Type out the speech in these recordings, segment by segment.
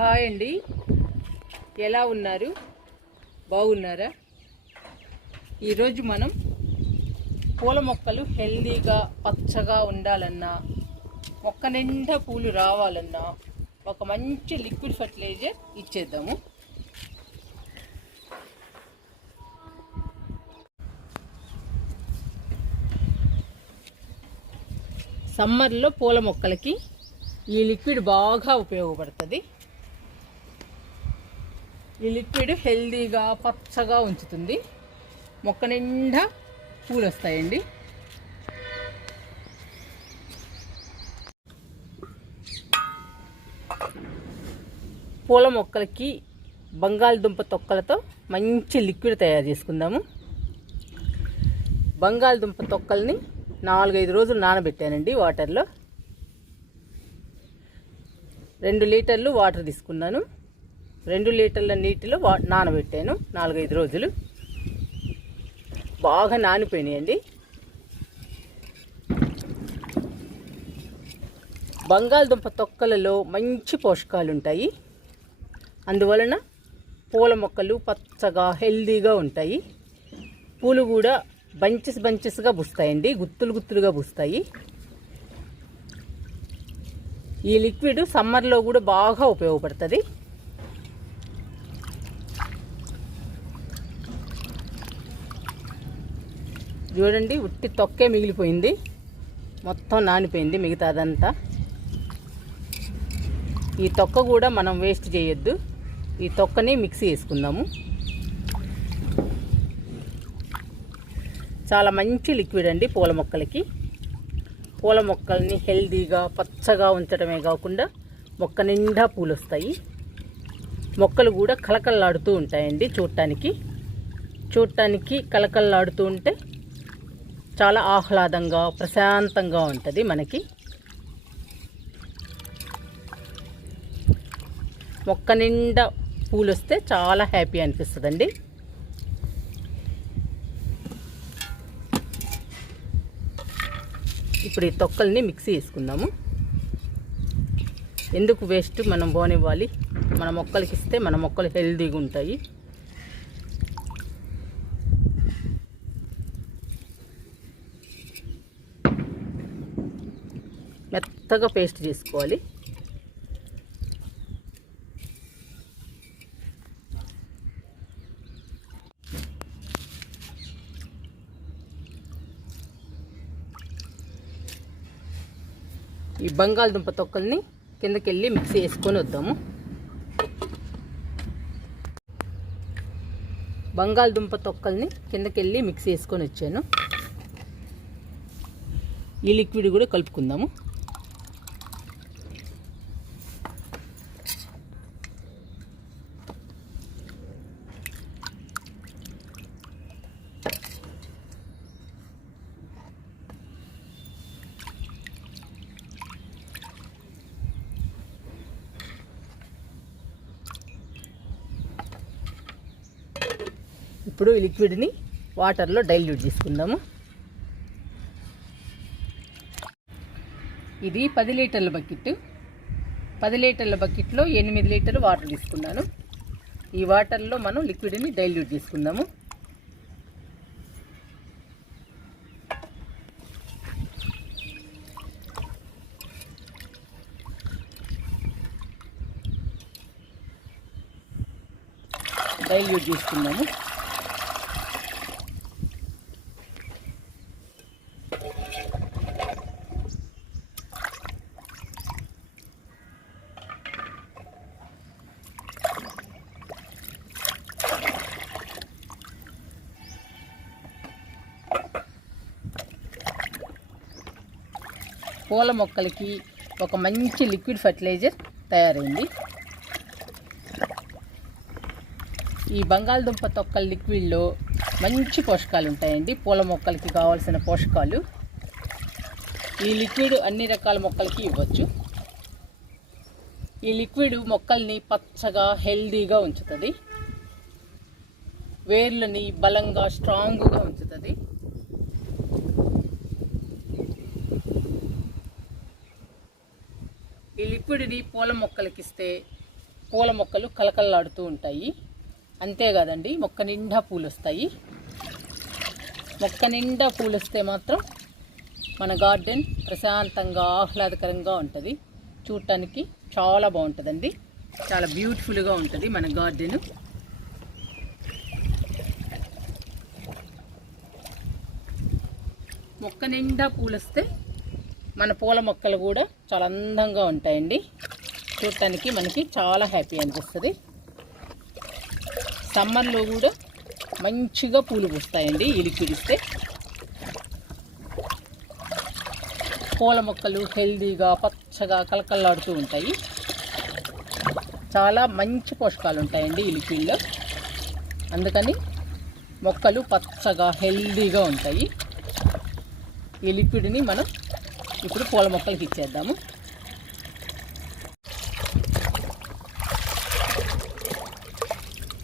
Hi అండి, ఎలా ఉన్నారు? బాగున్నారా? ఈరోజు మనం పూల మొక్కలు హెల్దీగా పచ్చగా ఉండాలన్నా, మొక్క నిండా పూలు రావాలన్నా ఒక మంచి లిక్విడ్ ఫర్టిలైజర్ ఇచ్చేద్దాము. సమ్మర్లో పూల మొక్కలకి ఈ లిక్విడ్ బాగా ఉపయోగపడుతుంది. ఈ లిక్విడ్ హెల్దీగా పచ్చగా ఉంచుతుంది, మొక్క నిండా పూలు వస్తాయండి. పూల మొక్కలకి బంగాళదుంప తొక్కలతో మంచి లిక్విడ్ తయారు చేసుకుందాము. బంగాళదుంప తొక్కల్ని 4-5 రోజులు నానబెట్టానండి వాటర్లో. 2 లీటర్లు వాటర్ తీసుకున్నాను. 2 లీటర్ల నీటిలో నానబెట్టాను 4-5 రోజులు. బాగా నానిపోయినాయండి. బంగాళదుంప తొక్కలలో మంచి పోషకాలు ఉంటాయి. అందువలన పూల మొక్కలు పచ్చగా హెల్దీగా ఉంటాయి. పూలు కూడా బంచెస్గా పూస్తాయండి, గుత్తులుగా పూస్తాయి. ఈ లిక్విడ్ సమ్మర్లో కూడా బాగా ఉపయోగపడుతుంది. చూడండి, ఉట్టి తొక్కే మిగిలిపోయింది, మొత్తం నానిపోయింది మిగతాదంతా. ఈ తొక్క కూడా మనం వేస్ట్ చేయొద్దు. ఈ తొక్కని మిక్సీ వేసుకుందాము. చాలా మంచి లిక్విడ్ అండి పూల మొక్కలకి. పూల మొక్కల్ని హెల్దీగా పచ్చగా ఉంచడమే కాకుండా మొక్క నిండా పూలు వస్తాయి. మొక్కలు కూడా కళకళలాడుతూ ఉంటాయండి. చూడటానికి కళకళలాడుతూ ఉంటే చాలా ఆహ్లాదంగా ప్రశాంతంగా ఉంటుంది మనకి. మొక్క నిండా పూలు వస్తే చాలా హ్యాపీ అనిపిస్తుందండి. ఇప్పుడు ఈ తొక్కల్ని మిక్సీ వేసుకుందాము. ఎందుకు వేస్ట్, మనం పోనివ్వాలి. మన మొక్కలకి ఇస్తే మన మొక్కలు హెల్దీగా ఉంటాయి. మెత్తగా పేస్ట్ చేసుకోవాలి. ఈ బంగాళదుంప తొక్కల్ని కిందకి వెళ్ళి మిక్సీ వేసుకొని వద్దాము. బంగాళదుంప తొక్కల్ని కిందకి వెళ్ళి మిక్సీ వేసుకొని వచ్చాను. ఈ లిక్విడ్ కూడా కలుపుకుందాము. ఇప్పుడు ఈ లిక్విడ్ని వాటర్లో డైల్యూట్ చేసుకుందాము. ఇది 10 లీటర్ల బకెట్. 10 లీటర్ల బకెట్లో 8 లీటర్లు వాటర్ తీసుకున్నాను. ఈ వాటర్లో మనం లిక్విడ్ని డైల్యూట్ చేసుకుందాము. డైల్యూట్ చేసుకుందాము. పూల మొక్కలకి ఒక మంచి లిక్విడ్ ఫర్టిలైజర్ తయారైంది. ఈ బంగాళదుంప తొక్కల లిక్విడ్లో మంచి పోషకాలు ఉంటాయండి, పూల మొక్కలకి కావాల్సిన పోషకాలు. ఈ లిక్విడ్ అన్ని రకాల మొక్కలకి ఇవ్వచ్చు. ఈ లిక్విడ్ మొక్కల్ని పచ్చగా హెల్దీగా ఉంచుతుంది, వేర్లని బలంగా స్ట్రాంగ్గా ఉంచుతుంది. ఈ లిక్విడ్ని పూల మొక్కలకి ఇస్తే పూల మొక్కలు కలకల్లాడుతూ ఉంటాయి. అంతేకాదండి, మొక్క నిండా పూలు వస్తాయి. మొక్క నిండా పూలు వస్తే మాత్రం మన గార్డెన్ ప్రశాంతంగా ఆహ్లాదకరంగా ఉంటుంది. చూడటానికి చాలా బాగుంటుందండి. చాలా బ్యూటిఫుల్గా ఉంటుంది మన గార్డెన్. మొక్క నిండా పూలు వస్తే మన పూల మొక్కలు కూడా చాలా అందంగా ఉంటాయండి. చూడటానికి మనకి చాలా హ్యాపీ అనిపిస్తుంది. సమ్మర్లో కూడా మంచిగా పూలు పూస్తాయండి ఈ లిక్విడ్ ఇస్తే. పూల మొక్కలు హెల్దీగా పచ్చగా కలకల్లాడుతూ ఉంటాయి. చాలా మంచి పోషకాలు ఉంటాయండి ఈ లిక్విడ్లో. అందుకని మొక్కలు పచ్చగా హెల్దీగా ఉంటాయి. ఈ లిక్విడ్ని మనం ఇప్పుడు పూల మొక్కలకి ఇచ్చేద్దాము.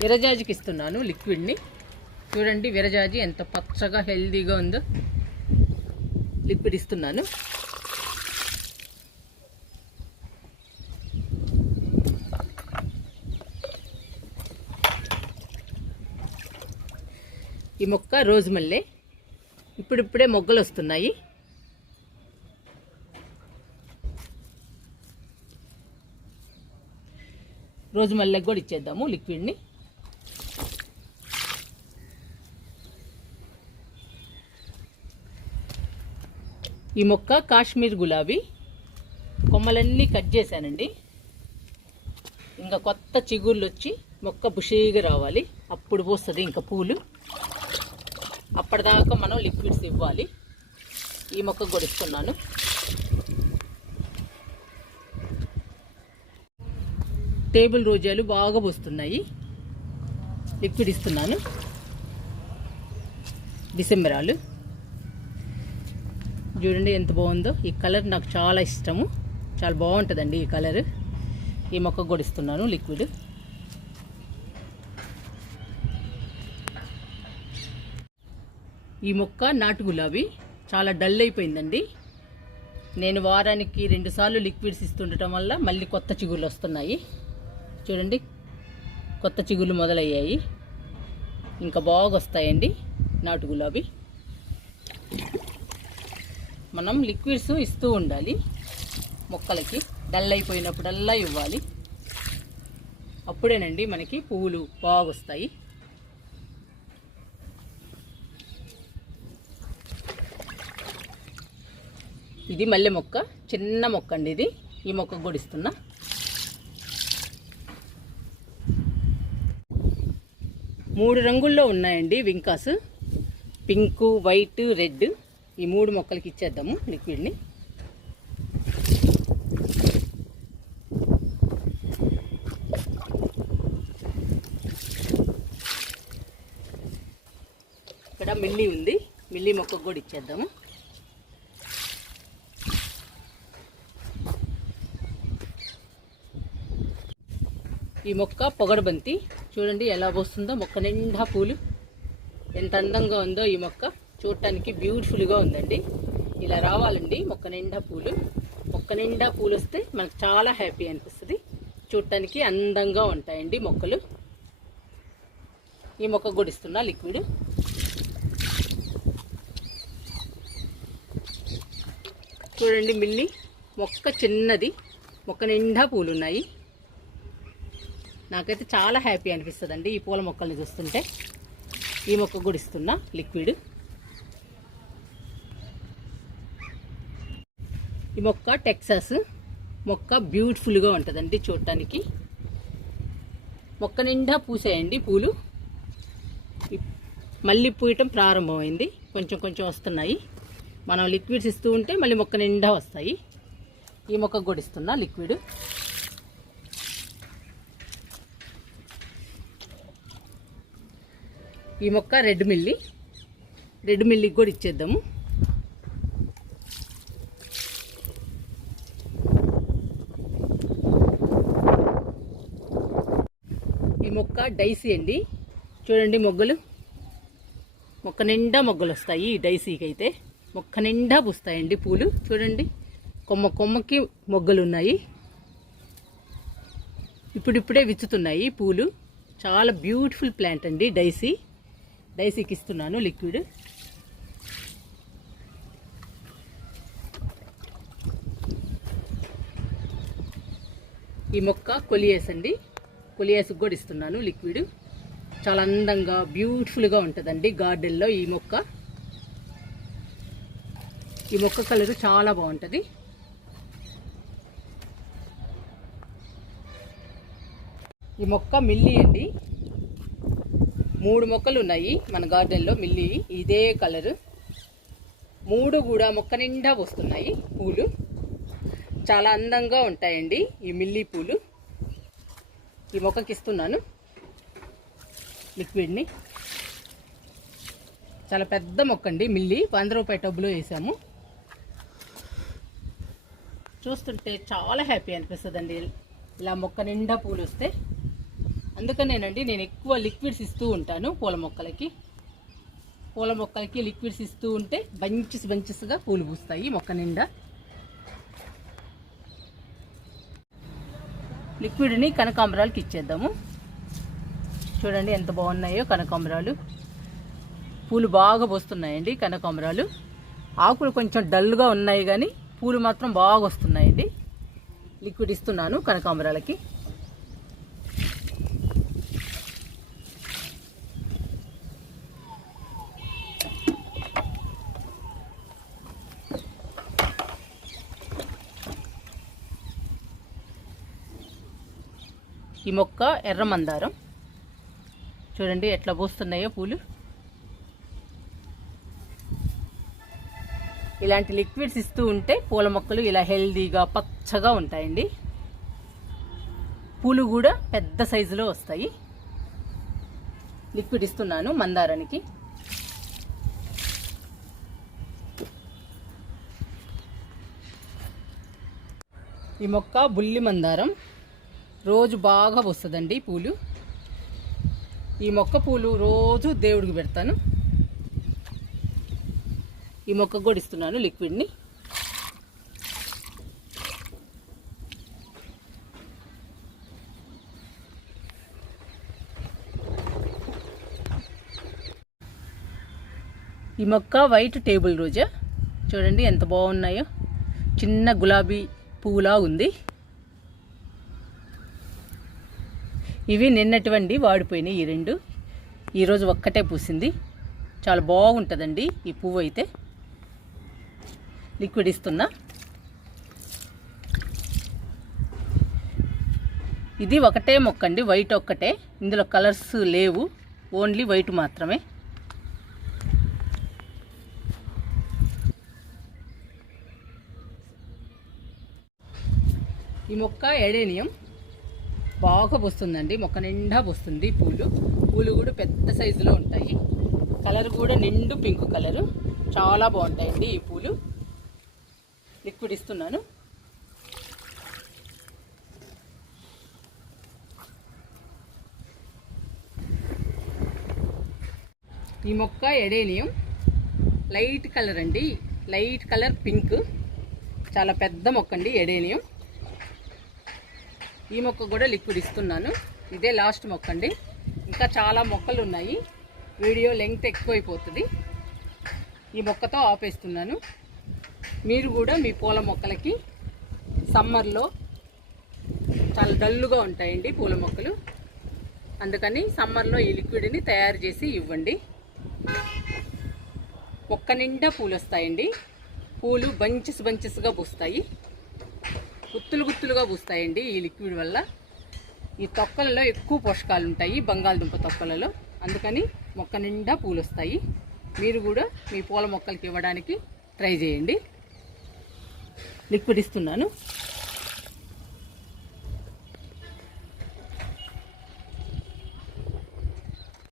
విరజాజికి ఇస్తున్నాను లిక్విడ్ని. చూడండి విరజాజి ఎంత పచ్చగా హెల్దీగా ఉందో. లిక్విడ్ ఇస్తున్నాను. ఈ మొక్క రోజు మల్లె. ఇప్పుడిప్పుడే మొగ్గలు వస్తున్నాయి. రోజు మల్లెకి కూడా ఇచ్చేద్దాము లిక్విడ్ని. ఈ మొక్క కాశ్మీర్ గులాబీ. కొమ్మలన్నీ కట్ చేశానండి. ఇంకా కొత్త చిగుళ్ళు వచ్చి మొక్క బుషీగా రావాలి. అప్పుడు పోస్తుంది ఇంకా పూలు. అప్పటిదాకా మనం లిక్విడ్స్ ఇవ్వాలి. ఈ మొక్క గొడుస్తున్నాను. టేబుల్ రోజాలు బాగా పోస్తున్నాయి. లిక్విడ్ ఇస్తున్నాను. డిసెంబరాలు చూడండి ఎంత బాగుందో. ఈ కలర్ నాకు చాలా ఇష్టము. చాలా బాగుంటుందండి ఈ కలర్. ఈ మొక్క గొడుస్తున్నాను లిక్విడ్. ఈ మొక్క నాటు గులాబీ చాలా డల్ అయిపోయిందండి. నేను వారానికి 2 సార్లు లిక్విడ్స్ ఇస్తుండటం వల్ల మళ్ళీ కొత్త చిగుళ్ళు వస్తున్నాయి. చూడండి కొత్త చిగుళ్ళు మొదలయ్యాయి. ఇంకా బాగా వస్తాయండి నాటు గులాబీ. మనం లిక్విడ్స్ ఇస్తూ ఉండాలి మొక్కలకి. డల్ అయిపోయినప్పుడల్లా ఇవ్వాలి. అప్పుడేనండి మనకి పువ్వులు బాగా వస్తాయి. ఇది మల్లె మొక్క, చిన్న మొక్క అండి ఇది. ఈ మొక్క గొడిస్తున్నా. మూడు రంగుల్లో ఉన్నాయండి వింకాస్. Pink, white, red. ఈ 3 మొక్కలకి ఇచ్చేద్దాము లిక్విడ్ని. ఇక్కడ మిల్లీ ఉంది. మిల్లీ మొక్కకు కూడా ఇచ్చేద్దాము. ఈ మొక్క పొగడబంతి. చూడండి ఎలా వస్తుందో. మొక్క నిండా పూలు. ఎంత అందంగా ఉందో ఈ మొక్క. చూడటానికి బ్యూటిఫుల్గా ఉందండి. ఇలా రావాలండి మొక్క నిండా పూలు. మొక్క నిండా పూలు వస్తే మనకు చాలా హ్యాపీ అనిపిస్తుంది. చూడటానికి అందంగా ఉంటాయండి మొక్కలు. ఈ మొక్క గొడిస్తున్నా లిక్విడ్. చూడండి మిల్లి మొక్క చిన్నది. మొక్క నిండా పూలు ఉన్నాయి. నాకైతే చాలా హ్యాపీ అనిపిస్తుందండి ఈ పూల మొక్కల్ని చూస్తుంటే. ఈ మొక్క గుడిస్తున్నా లిక్విడ్. ఈ మొక్క టెక్సాస్ మొక్క. బ్యూటిఫుల్గా ఉంటుందండి చూడటానికి. మొక్క నిండా పూసాయండి పూలు. మళ్ళీ పూయటం ప్రారంభమైంది. కొంచెం కొంచెం వస్తున్నాయి. మనం లిక్విడ్స్ ఇస్తూ ఉంటే మళ్ళీ మొక్క నిండా వస్తాయి. ఈ మొక్క గొడిస్తున్నా లిక్విడ్. ఈ మొక్క రెడ్ మిల్లీ. రెడ్ మిల్లీకి కూడా ఇచ్చేద్దాము. ఈ మొక్క డైసీ అండి. చూడండి మొగ్గలు. మొక్క నిండా మొగ్గలు వస్తాయి ఈ డైసీకి అయితే. మొక్క నిండా పూస్తాయండి పూలు. చూడండి కొమ్మకి మొగ్గలు ఉన్నాయి. ఇప్పుడిప్పుడే విచ్చుతున్నాయి పూలు. చాలా బ్యూటిఫుల్ ప్లాంట్ అండి. డైసీకి ఇస్తున్నాను లిక్విడ్. ఈ మొక్క కొలియాస్ అండి. కొలియాస్కి కూడా ఇస్తున్నాను లిక్విడ్. చాలా అందంగా బ్యూటిఫుల్గా ఉంటుందండి గార్డెన్లో ఈ మొక్క. ఈ మొక్క కలరు చాలా బాగుంటుంది. ఈ మొక్క మిల్లీ అండి. 3 మొక్కలు ఉన్నాయి మన గార్డెన్లో మిల్లీ. ఇదే కలరు 3 కూడా మొక్క నిండా వస్తున్నాయి పూలు. చాలా అందంగా ఉంటాయండి ఈ మిల్లీ పూలు. ఈ మొక్కకి ఇస్తున్నాను లిక్విడ్ని. చాలా పెద్ద మొక్క అండి మిల్లీ. 100 రూపాయ టబ్బులో వేసాము. చూస్తుంటే చాలా హ్యాపీ అనిపిస్తుందండి ఇలా మొక్క నిండా పూలు వస్తే. అందుకనేనండి నేను ఎక్కువ లిక్విడ్స్ ఇస్తూ ఉంటాను పూల మొక్కలకి లిక్విడ్స్ ఇస్తూ ఉంటే బంచెస్గా పూలు పూస్తాయి మొక్క నిండా. లిక్విడ్ని కనకాంబరాలకి ఇచ్చేద్దాము. చూడండి ఎంత బాగున్నాయో కనకాంబరాలు. పూలు బాగా పోస్తున్నాయండి కనకాంబరాలు. ఆకులు కొంచెం డల్గా ఉన్నాయి కానీ పూలు మాత్రం బాగా వస్తున్నాయండి. లిక్విడ్ ఇస్తున్నాను కనకాంబరాలకి. ఈ మొక్క ఎర్ర మందారం. చూడండి ఎట్లా పూస్తున్నాయో పూలు. ఇలాంటి లిక్విడ్స్ ఇస్తూ ఉంటే పూల మొక్కలు ఇలా హెల్దీగా పచ్చగా ఉంటాయండి. పూలు కూడా పెద్ద సైజులో వస్తాయి. లిక్విడ్ ఇస్తున్నాను మందారానికి. ఈ మొక్క బుల్లి మందారం. రోజు బాగా వస్తుందండి పూలు. ఈ మొక్క పూలు రోజు దేవుడికి పెడతాను. ఈ మొక్క కూడా ఇస్తున్నాను లిక్విడ్ని. ఈ మొక్క వైట్ టేబుల్ రోజా. చూడండి ఎంత బాగున్నాయో. చిన్న గులాబీ పువ్వులా ఉంది. ఇవి నిన్నటివండి, వాడిపోయినాయి ఈ 2. ఈరోజు ఒక్కటే పూసింది. చాలా బాగుంటుందండి ఈ పువ్వు అయితే. లిక్విడ్ ఇస్తున్నా. ఇది ఒకటే మొక్క అండి, వైట్ ఒక్కటే. ఇందులో కలర్స్ లేవు, ఓన్లీ వైట్ మాత్రమే. ఈ మొక్క ఎడేనియం. బాగా పోస్తుందండి, మొక్క నిండా పోస్తుంది పూలు కూడా పెద్ద సైజులో ఉంటాయి. కలర్ కూడా నిండు పింక్ కలరు. చాలా బాగుంటాయండి ఈ పూలు. లిక్విడ్ ఇస్తున్నాను. ఈ మొక్క ఎడేనియం. లైట్ కలర్ అండి, లైట్ కలర్ పింక్. చాలా పెద్ద మొక్క అండి ఎడేనియం. ఈ మొక్క కూడా లిక్విడ్ ఇస్తున్నాను. ఇదే లాస్ట్ మొక్క అండి. ఇంకా చాలా మొక్కలు ఉన్నాయి, వీడియో లెంగ్త్ ఎక్కువైపోతుంది. ఈ మొక్కతో ఆపేస్తున్నాను. మీరు కూడా మీ పూల మొక్కలకి సమ్మర్లో చాలా డల్లుగా ఉంటాయండి పూల మొక్కలు. అందుకని సమ్మర్లో ఈ లిక్విడ్ని తయారు చేసి ఇవ్వండి. మొక్క నిండా పూలు వస్తాయండి. పూలు బంచెస్గా పూస్తాయి, గుత్తులుగా పూస్తాయండి ఈ లిక్విడ్ వల్ల. ఈ తొక్కలలో ఎక్కువ పోషకాలు ఉంటాయి, బంగాళదుంప తొక్కలలో. అందుకని మొక్క నిండా పూలు వస్తాయి. మీరు కూడా మీ పూల మొక్కలకి ఇవ్వడానికి ట్రై చేయండి. లిక్విడ్ ఇస్తున్నాను.